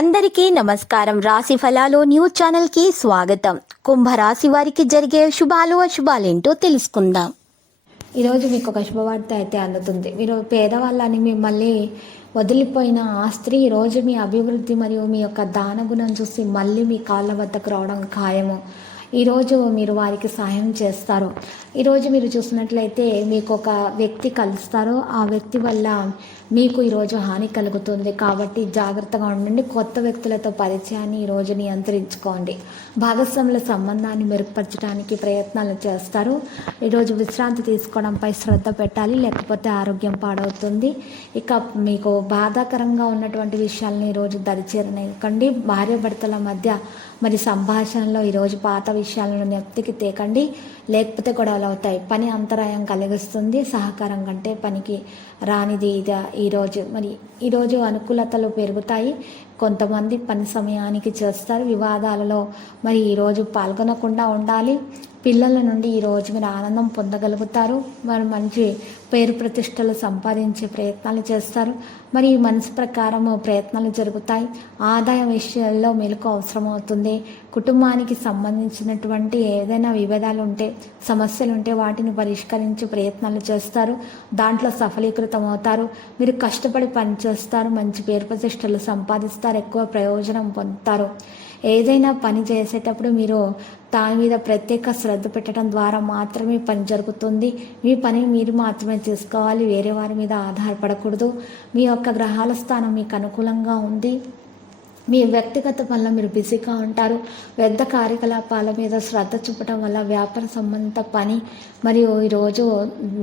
అందరికీ నమస్కారం. రాశి ఫలాలు న్యూస్ ఛానల్ కి స్వాగతం. కుంభరాశి వారికి జరిగే శుభాలు అశుభాలేంటో తెలుసుకుందాం. ఈరోజు మీకు ఒక శుభవార్త అయితే అందుతుంది. మీరు పేదవాళ్ళని మిమ్మల్ని వదిలిపోయిన ఆ స్త్రీ ఈరోజు మీ అభివృద్ధి మరియు మీ యొక్క దాన గుణం చూసి మళ్ళీ మీ కాళ్ళ వద్దకు రావడం ఖాయము. ఈరోజు మీరు వారికి సహాయం చేస్తారు. ఈరోజు మీరు చూసినట్లయితే మీకు ఒక వ్యక్తి కలుస్తారు. ఆ వ్యక్తి వల్ల మీకు ఈరోజు హాని కలుగుతుంది కాబట్టి జాగ్రత్తగా ఉండండి. కొత్త వ్యక్తులతో పరిచయాన్ని ఈరోజు నియంత్రించుకోండి. భాగస్వాముల సంబంధాన్ని మెరుగుపరచడానికి ప్రయత్నాలు చేస్తారు. ఈరోజు విశ్రాంతి తీసుకోవడంపై శ్రద్ధ పెట్టాలి, లేకపోతే ఆరోగ్యం పాడవుతుంది. ఇక మీకు బాధాకరంగా ఉన్నటువంటి విషయాలను ఈరోజు దరిచేరనివ్వకండి. భార్యాభర్తల మధ్య మరి సంభాషణలో ఈరోజు పాత విషయాలను జ్ఞప్తికి తేకండి, లేకపోతే గొడవలు అవుతాయి. పని అంతరాయం కలిగిస్తుంది. సహకారం కంటే పనికి రానిది ఇది. ఈరోజు అనుకూలతలు పెరుగుతాయి. కొంతమంది పని సమయానికి చేస్తారు. వివాదాలలో మరి ఈరోజు పాల్గొనకుండా ఉండాలి. పిల్లల నుండి ఈరోజు మీరు ఆనందం పొందగలుగుతారు. మరి మంచి పేరు ప్రతిష్టలు సంపాదించే ప్రయత్నాలు చేస్తారు. మరి మనసు ప్రకారం ప్రయత్నాలు జరుగుతాయి. ఆదాయం విషయాల్లో మెలకు అవసరం అవుతుంది. కుటుంబానికి సంబంధించినటువంటి ఏదైనా విభేదాలు ఉంటే, సమస్యలు ఉంటే వాటిని పరిష్కరించే ప్రయత్నాలు చేస్తారు. దాంట్లో సఫలీకృతం అవుతారు. మీరు కష్టపడి పనిచేస్తారు. మంచి పేరు ప్రతిష్టలు సంపాదిస్తారు. ఎక్కువ ప్రయోజనం పొందుతారు. ఏదైనా పని చేసేటప్పుడు మీరు దాని మీద ప్రత్యేక శ్రద్ధ పెట్టడం ద్వారా మాత్రమే పని జరుగుతుంది. మీ పని మీరు మాత్రమే చేసుకోవాలి. వేరే వారి మీద ఆధారపడకూడదు. మీ యొక్క గ్రహాల స్థానం మీకు అనుకూలంగా ఉంది. మీ వ్యక్తిగత పనుల మీరు బిజీగా ఉంటారు. పెద్ద కార్యకలాపాల మీద శ్రద్ధ చూపడం వల్ల వ్యాపార సంబంధిత పని మరియు ఈరోజు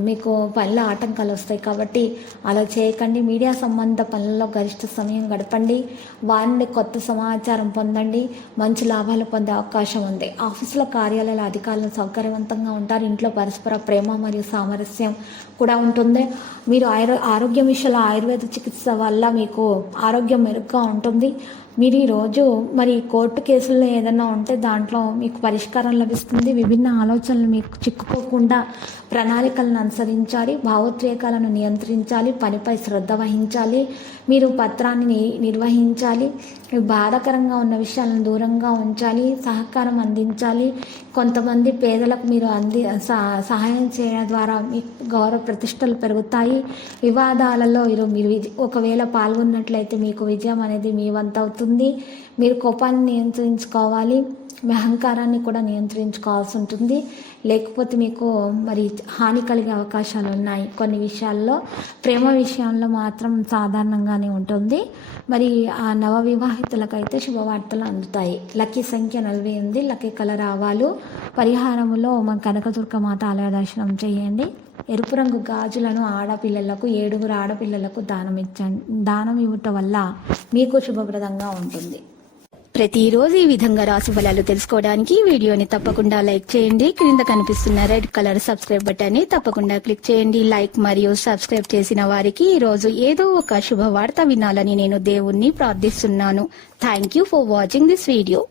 మీకు పనుల ఆటంకాలు వస్తాయి కాబట్టి అలా చేయకండి. మీడియా సంబంధ పనుల్లో గరిష్ట సమయం గడపండి. వారి నుండి కొత్త సమాచారం పొందండి. మంచి లాభాలు పొందే అవకాశం ఉంది. ఆఫీసుల కార్యాలయాల అధికారులు సౌకర్యవంతంగా ఉంటారు. ఇంట్లో పరస్పర ప్రేమ మరియు సామరస్యం కూడా ఉంటుంది. మీరు ఆరోగ్యం విషయంలో ఆయుర్వేద చికిత్స వల్ల మీకు ఆరోగ్యం మెరుగ్గా ఉంటుంది. మీరు ఈరోజు మరి కోర్టు కేసుల్లో ఏదైనా ఉంటే దాంట్లో మీకు పరిష్కారం లభిస్తుంది. విభిన్న ఆలోచనలు మీకు చిక్కుకోకుండా ప్రణాళికలను అనుసరించాలి. భావోద్వేగాలను నియంత్రించాలి. పనిపై శ్రద్ధ వహించాలి. మీరు పత్రాన్ని నిర్వహించాలి. బాధాకరంగా ఉన్న విషయాలను దూరంగా ఉంచాలి. సహకారం అందించాలి. కొంతమంది పేదలకు మీరు సహాయం చేయడం ద్వారా మీ గౌరవ ప్రతిష్టలు పెరుగుతాయి. వివాదాలలో మీరు ఒకవేళ పాల్గొన్నట్లయితే మీకు విజయం అనేది మీ వంతు అవుతుంది. మీరు కోపాన్ని నియంత్రించుకోవాలి. మీ అహంకారాన్ని కూడా నియంత్రించుకోవాల్సి ఉంటుంది. లేకపోతే మీకు మరి హాని కలిగే అవకాశాలు ఉన్నాయి. కొన్ని విషయాల్లో ప్రేమ విషయంలో మాత్రం సాధారణంగానే ఉంటుంది. మరి ఆ నవ వివాహితులకైతే శుభవార్తలు అందుతాయి. లక్కీ సంఖ్య 48. లక్కీ కలర్ ఆవాలు. పరిహారములో మన కనకదుర్గ మాత ఆలయ దర్శనం చేయండి. ఎరుపు రంగు గాజులను ఆడపిల్లలకు 7 ఆడపిల్లలకు దానం ఇవ్వటం వల్ల మీకు శుభప్రదంగా ఉంటుంది. ప్రతిరోజు ఈ విధంగా రాశి ఫలాలు తెలుసుకోవడానికి వీడియోని తప్పకుండా లైక్ చేయండి. క్రింద కనిపిస్తున్న రెడ్ కలర్ సబ్స్క్రైబ్ బటన్ ని తప్పకుండా క్లిక్ చేయండి. లైక్ మరియు సబ్స్క్రైబ్ చేసిన వారికి ఈ రోజు ఏదో ఒక శుభవార్త వినాలని నేను దేవుణ్ణి ప్రార్థిస్తున్నాను. Thank you for watching this video.